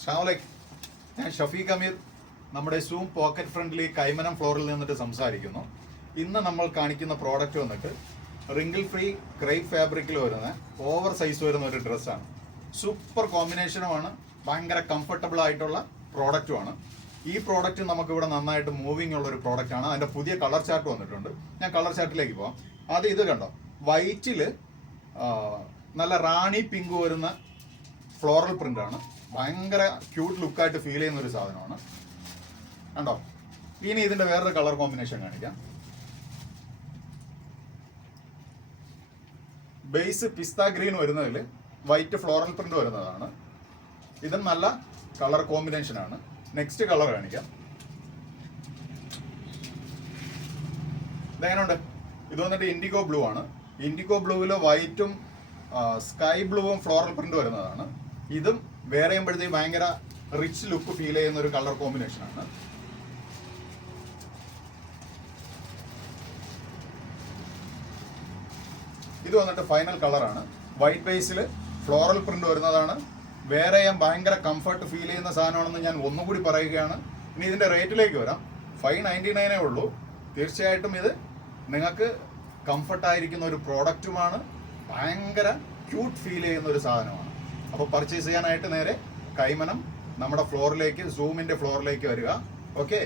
അസ്സലാമു ഞാൻ ഷഫീഖ് അമീർ നമ്മുടെ സൂം പോക്കറ്റ് ഫ്രണ്ട്ലി കൈമനം ഫ്ലോറിൽ നിന്നിട്ട് സംസാരിക്കുന്നു. ഇന്ന് നമ്മൾ കാണിക്കുന്ന പ്രോഡക്റ്റ് വന്നിട്ട് റിങ്കിൾ ഫ്രീ ക്രേപ്പ് ഫാബ്രിക്കിൽ വരുന്ന ഓവർ സൈസ് വരുന്ന ഒരു ഡ്രസ്സാണ്. സൂപ്പർ കോമ്പിനേഷനുമാണ്, ഭയങ്കര കംഫർട്ടബിൾ ആയിട്ടുള്ള പ്രോഡക്റ്റുമാണ്. ഈ പ്രോഡക്റ്റ് നമുക്കിവിടെ നന്നായിട്ട് മൂവിങ് ഉള്ള ഒരു പ്രോഡക്റ്റാണ്. അതിൻ്റെ പുതിയ കളർ ചാർട്ട് വന്നിട്ടുണ്ട്. ഞാൻ കളർ ചാർട്ടിലേക്ക് പോകാം. ഇത് കണ്ടോ, വൈറ്റിൽ നല്ല റാണി പിങ്ക് വരുന്ന ഫ്ലോറൽ പ്രിൻ്റാണ്. ഭയങ്കര ക്യൂട്ട് ലുക്കായിട്ട് ഫീൽ ചെയ്യുന്ന ഒരു സാധനമാണ് കണ്ടോ. ഇനി ഇതിൻ്റെ വേറൊരു കളർ കോമ്പിനേഷൻ കാണിക്കാം. ബേസ് പിസ്ത ഗ്രീൻ വരുന്നതിൽ വൈറ്റ് ഫ്ലോറൽ പ്രിന്റ് വരുന്നതാണ്. ഇതും നല്ല കളർ കോമ്പിനേഷനാണ്. നെക്സ്റ്റ് കളർ കാണിക്കാം. ഇതെങ്ങനെയുണ്ട്? ഇത് വന്നിട്ട് ഇൻഡിഗോ ബ്ലൂ ആണ്. ഇൻഡിഗോ ബ്ലൂവിൽ വൈറ്റും സ്കൈ ബ്ലൂവും ഫ്ലോറൽ പ്രിന്റ് വരുന്നതാണ്. ഇതും വേറെ ചെയ്യുമ്പോഴത്തേക്ക് ഭയങ്കര റിച്ച് ലുക്ക് ഫീൽ ചെയ്യുന്ന ഒരു കളർ കോമ്പിനേഷനാണ്. ഇത് വന്നിട്ട് ഫൈനൽ കളറാണ്. വൈറ്റ് ബേസിൽ ഫ്ലോറൽ പ്രിന്റ് വരുന്നതാണ്. വേറെ ചെയ്യാൻ ഭയങ്കര കംഫർട്ട് ഫീൽ ചെയ്യുന്ന സാധനമാണെന്ന് ഞാൻ ഒന്നുകൂടി പറയുകയാണ്. ഇനി ഇതിൻ്റെ റേറ്റിലേക്ക് വരാം. 599 ഉള്ളൂ. തീർച്ചയായിട്ടും ഇത് നിങ്ങൾക്ക് കംഫർട്ടായിരിക്കുന്ന ഒരു പ്രോഡക്റ്റുമാണ്. ഭയങ്കര ക്യൂട്ട് ഫീൽ ചെയ്യുന്ന ഒരു സാധനമാണ്. അപ്പോൾ പർച്ചേസ് ചെയ്യാനായിട്ട് നേരെ കൈമനം നമ്മുടെ ഫ്ലോറിലേക്ക്, സൂമിൻ്റെ ഫ്ലോറിലേക്ക് വരിക. ഓക്കെ.